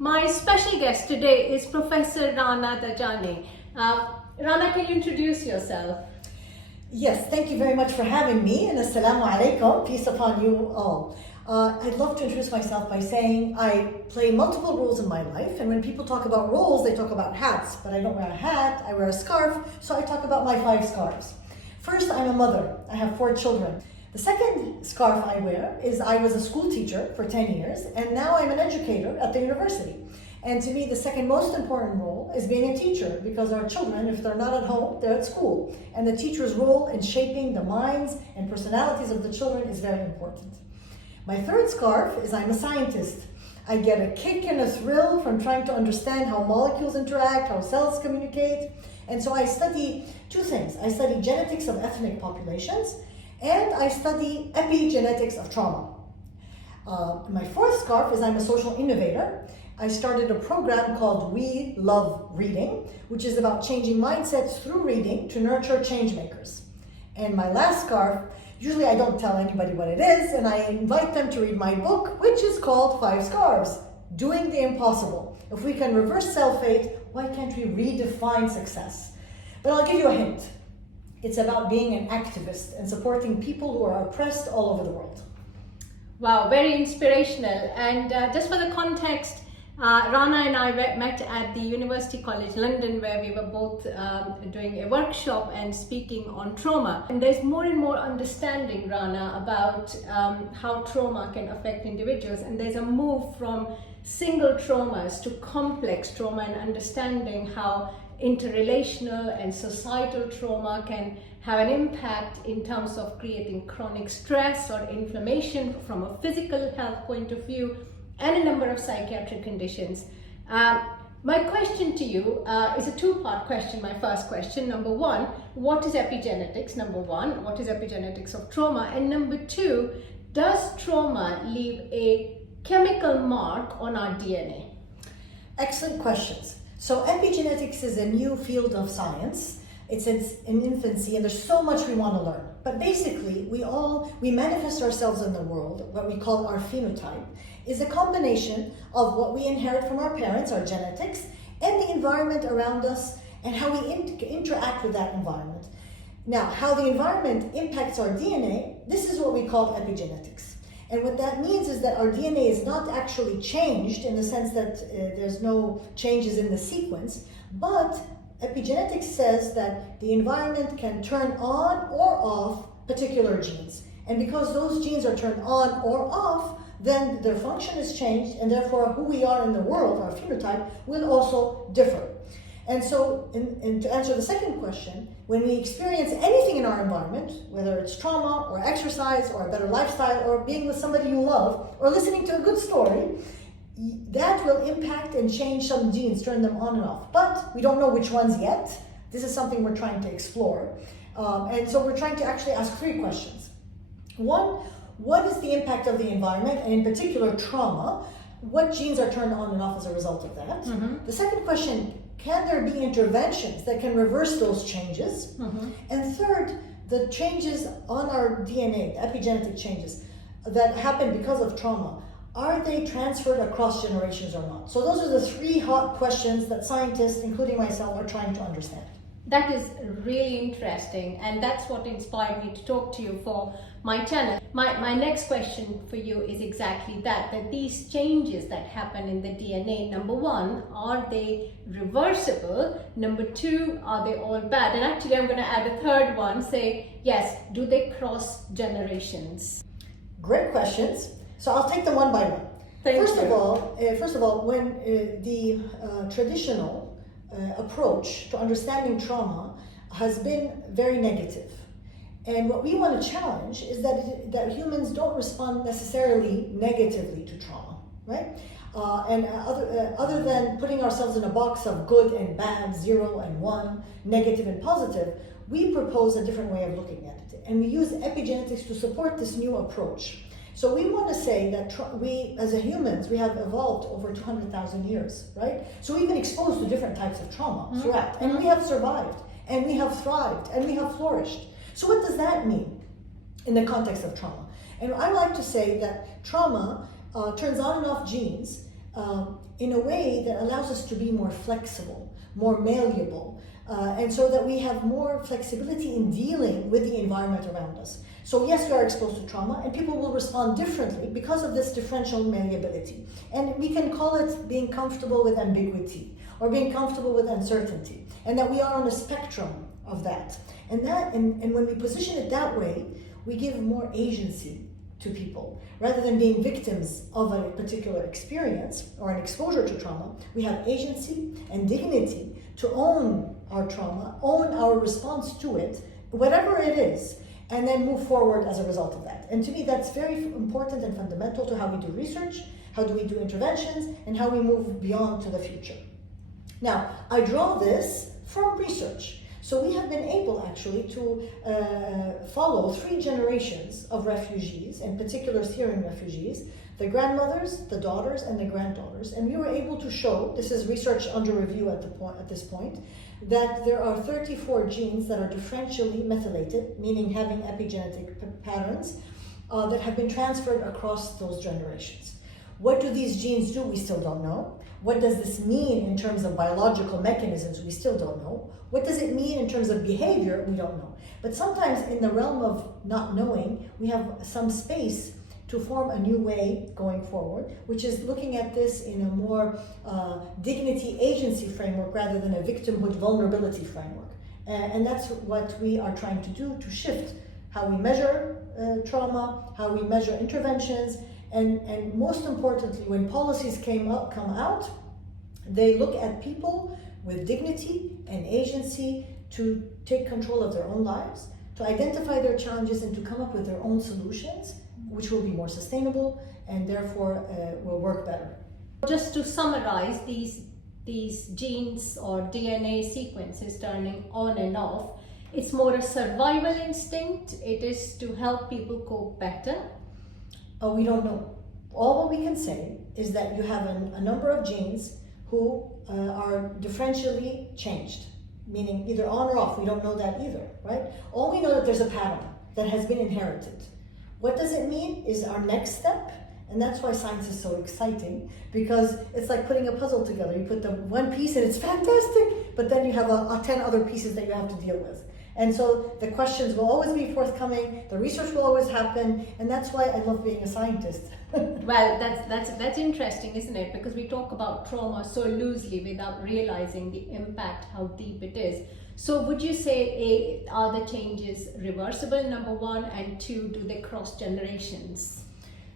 My special guest today is Professor Rana Dajani. Rana, can you introduce yourself? Yes, thank you very much for having me, and assalamu alaikum, peace upon you all. I'd love to introduce myself by saying I play multiple roles in my life, and when people talk about roles, they talk about hats, but I don't wear a hat, I wear a scarf, so I talk about my 5 scarves. First, I'm a mother. I have 4 children. The second scarf I wear is I was a school teacher for 10 years, and now I'm an educator at the university. And to me, the second most important role is being a teacher, because our children, if they're not at home, they're at school. And the teacher's role in shaping the minds and personalities of the children is very important. My third scarf is I'm a scientist. I get a kick and a thrill from trying to understand how molecules interact, how cells communicate. And so I study 2 things. I study genetics of ethnic populations, and I study epigenetics of trauma. My fourth scarf is I'm a social innovator. I started a program called We Love Reading, which is about changing mindsets through reading to nurture changemakers. And my last scarf, usually I don't tell anybody what it is, and I invite them to read my book, which is called 5 Scarves, Doing the Impossible. If we can reverse self-hate, why can't we redefine success? But I'll give you a hint. It's about being an activist and supporting people who are oppressed all over the world. Wow, very inspirational. And just for the context, Rana and I met at the University College London, where we were both doing a workshop and speaking on trauma. And there's more and more understanding, Rana, about how trauma can affect individuals. And there's a move from single traumas to complex trauma, and understanding how interrelational and societal trauma can have an impact in terms of creating chronic stress or inflammation from a physical health point of view, and a number of psychiatric conditions. My question to you is a 2-part question. My first question, number 1, what is epigenetics? Number 1, what is epigenetics of trauma? And number 2, does trauma leave a chemical mark on our DNA? Excellent questions. So epigenetics is a new field of science. It's in infancy, and there's so much we want to learn. But basically, we manifest ourselves in the world. What we call our phenotype is a combination of what we inherit from our parents, our genetics, and the environment around us, and how we interact with that environment. Now, how the environment impacts our DNA, this is what we call epigenetics. And what that means is that our DNA is not actually changed in the sense that there's no changes in the sequence, but epigenetics says that the environment can turn on or off particular genes. And because those genes are turned on or off, then their function is changed, and therefore who we are in the world, our phenotype, will also differ. And so, to answer the second question, when we experience anything in our environment, whether it's trauma or exercise or a better lifestyle or being with somebody you love or listening to a good story, that will impact and change some genes, turn them on and off. But we don't know which ones yet. This is something we're trying to explore. And so we're trying to actually ask 3 questions. 1, what is the impact of the environment, and in particular trauma? What genes are turned on and off as a result of that? Mm-hmm. The second question, can there be interventions that can reverse those changes? Mm-hmm. And third, the changes on our DNA, the epigenetic changes that happen because of trauma, are they transferred across generations or not? So those are the 3 hot questions that scientists, including myself, are trying to understand. That is really interesting, and that's what inspired me to talk to you for my channel. My next question for you is exactly that these changes that happen in the DNA, number 1, are they reversible? Number 2, are they all bad? And actually I'm going to add a third one, say, yes, do they cross generations? Great questions. So I'll take them one by one. First of all, when the traditional approach to understanding trauma has been very negative. And what we want to challenge is that humans don't respond necessarily negatively to trauma, right? Other than putting ourselves in a box of good and bad, 0 and 1, negative and positive, we propose a different way of looking at it. And we use epigenetics to support this new approach. So we want to say that we, as humans, we have evolved over 200,000 years, right? So we've been exposed to different types of trauma throughout, and we have survived, and we have thrived, and we have flourished. So what does that mean in the context of trauma? And I like to say that trauma turns on and off genes in a way that allows us to be more flexible, more malleable, and so that we have more flexibility in dealing with the environment around us. So yes, we are exposed to trauma, and people will respond differently because of this differential malleability. And we can call it being comfortable with ambiguity, or being comfortable with uncertainty, and that we are on a spectrum of that. And when we position it that way, we give more agency to people. Rather than being victims of a particular experience or an exposure to trauma, we have agency and dignity to own our trauma, own our response to it, whatever it is, and then move forward as a result of that. And to me, that's very important and fundamental to how we do research, how do we do interventions, and how we move beyond to the future. Now, I draw this from research. So we have been able actually to follow 3 generations of refugees, in particular Syrian refugees, the grandmothers, the daughters, and the granddaughters. And we were able to show, this is research under review at this point, that there are 34 genes that are differentially methylated, meaning having epigenetic patterns that have been transferred across those generations. What do these genes do? We still don't know. What does this mean in terms of biological mechanisms? We still don't know. What does it mean in terms of behavior? We don't know. But sometimes in the realm of not knowing, we have some space to form a new way going forward, which is looking at this in a more dignity agency framework rather than a victimhood vulnerability framework. And that's what we are trying to do, to shift how we measure trauma, how we measure interventions, and most importantly, when policies come out, they look at people with dignity and agency to take control of their own lives, to identify their challenges and to come up with their own solutions, which will be more sustainable and therefore will work better. Just to summarize, these genes or DNA sequences turning on and off, it's more a survival instinct. It is to help people cope better. We don't know. All what we can say is that you have a number of genes who are differentially changed, meaning either on or off. We don't know that either, right? All we know that there's a pattern that has been inherited. What does it mean is our next step, and that's why science is so exciting, because it's like putting a puzzle together. You put the one piece and it's fantastic, but then you have 10 other pieces that you have to deal with. And so the questions will always be forthcoming, the research will always happen, and that's why I love being a scientist. Well, that's interesting, isn't it? Because we talk about trauma so loosely without realizing the impact, how deep it is. So would you say, are the changes reversible, number one, and 2, do they cross generations?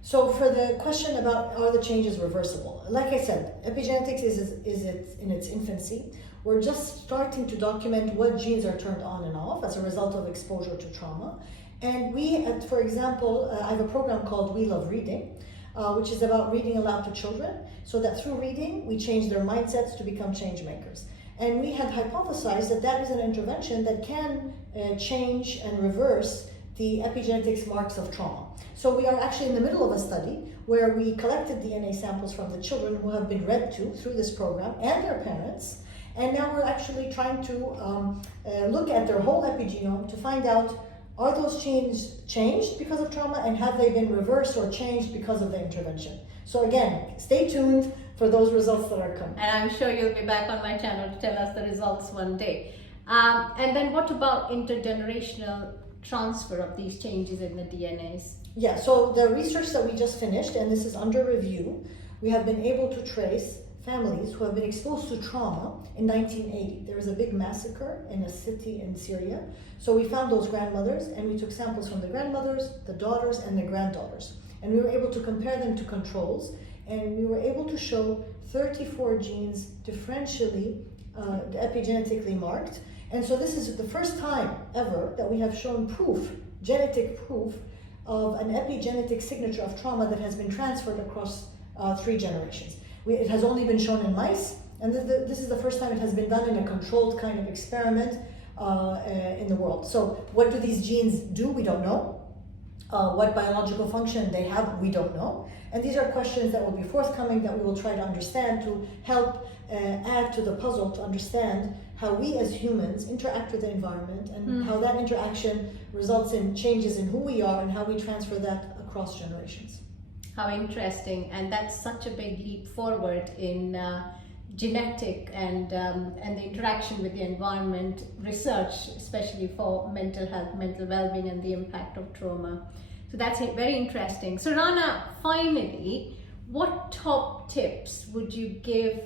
So for the question about are the changes reversible, like I said, epigenetics is in its infancy. We're just starting to document what genes are turned on and off as a result of exposure to trauma. And we, for example, I have a program called We Love Reading, which is about reading aloud to children, so that through reading, we change their mindsets to become changemakers. And we had hypothesized that that is an intervention that can change and reverse the epigenetics marks of trauma. So we are actually in the middle of a study where we collected DNA samples from the children who have been read to through this program and their parents. And now we're actually trying to look at their whole epigenome to find out, are those genes changed because of trauma, and have they been reversed or changed because of the intervention? So again, stay tuned for those results that are coming. And I'm sure you'll be back on my channel to tell us the results one day. And then what about intergenerational transfer of these changes in the DNAs? Yeah, so the research that we just finished, and this is under review, we have been able to trace families who have been exposed to trauma in 1980. There was a big massacre in a city in Syria. So we found those grandmothers and we took samples from the grandmothers, the daughters, and the granddaughters. And we were able to compare them to controls, and we were able to show 34 genes differentially epigenetically marked. And so this is the first time ever that we have shown proof, genetic proof, of an epigenetic signature of trauma that has been transferred across 3 generations. It has only been shown in mice, and this is the first time it has been done in a controlled kind of experiment in the world. So what do these genes do? We don't know. What biological function they have, we don't know. And these are questions that will be forthcoming that we will try to understand to help add to the puzzle to understand how we as humans interact with the environment and how that interaction results in changes in who we are and how we transfer that across generations. How interesting, and that's such a big leap forward in genetic and the interaction with the environment research, especially for mental health, mental well-being, and the impact of trauma. So that's very interesting. So Rana, finally, what top tips would you give?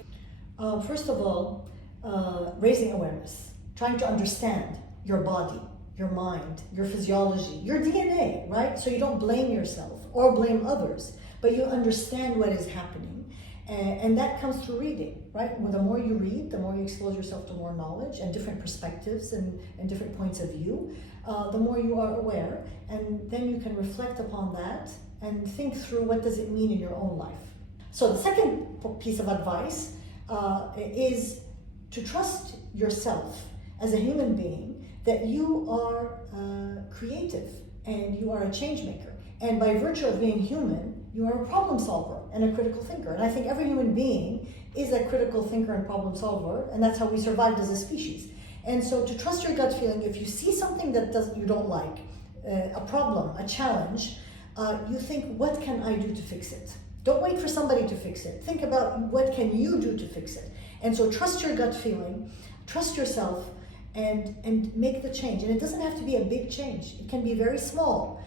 First of all, raising awareness, trying to understand your body, your mind, your physiology, your DNA, right? So you don't blame yourself or blame others, but you understand what is happening. And that comes through reading, right? Well, the more you read, the more you expose yourself to more knowledge and different perspectives and different points of view, the more you are aware. And then you can reflect upon that and think through what does it mean in your own life. So the second piece of advice is to trust yourself as a human being, that you are creative and you are a change maker. And by virtue of being human, you are a problem solver and a critical thinker. And I think every human being is a critical thinker and problem solver, and that's how we survived as a species. And so to trust your gut feeling, if you see something that you don't like, a problem, a challenge, you think, what can I do to fix it? Don't wait for somebody to fix it. Think about what can you do to fix it. And so trust your gut feeling, trust yourself, and make the change. And it doesn't have to be a big change. It can be very small.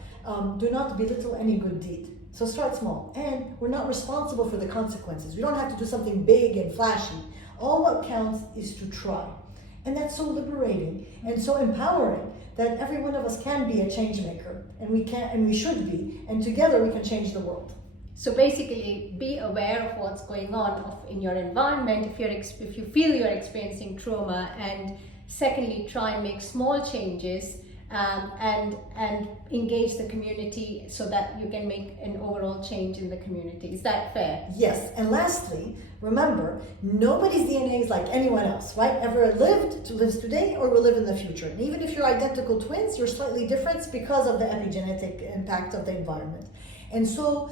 Do not belittle any good deed. So start small. And we're not responsible for the consequences. We don't have to do something big and flashy. All what counts is to try. And that's so liberating and so empowering that every one of us can be a change maker, and we can, and we should be, and together we can change the world. So basically, be aware of what's going on in your environment if you feel you're experiencing trauma, and secondly, try and make small changes and engage the community so that you can make an overall change in the community. Is that fair? Yes, and lastly, remember, nobody's DNA is like anyone else, right? Ever lives today or will live in the future. And even if you're identical twins, you're slightly different because of the epigenetic impact of the environment. And so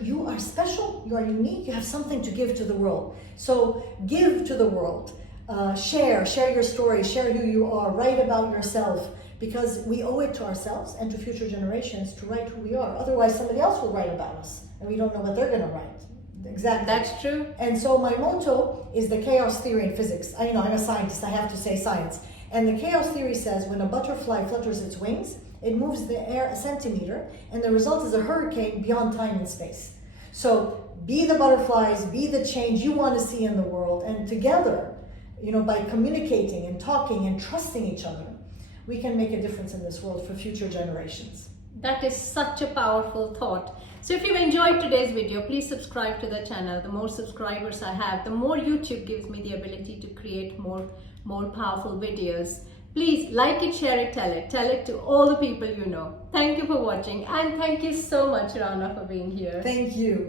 you are special, you are unique, you have something to give to the world. So give to the world, share your story, share who you are, write about yourself, because we owe it to ourselves and to future generations to write who we are. Otherwise, somebody else will write about us, and we don't know what they're going to write. Exactly. That's true. And so my motto is the chaos theory in physics. I'm a scientist, I have to say science. And the chaos theory says when a butterfly flutters its wings, it moves the air a centimeter, and the result is a hurricane beyond time and space. So be the butterflies, be the change you want to see in the world, and together, by communicating and talking and trusting each other, we can make a difference in this world for future generations. That is such a powerful thought. So if you enjoyed today's video, please subscribe to the channel. The more subscribers I have, the more YouTube gives me the ability to create more powerful videos. Please like it, share it, tell it to all the people you know. Thank you for watching, and thank you so much, Rana, for being here. Thank you.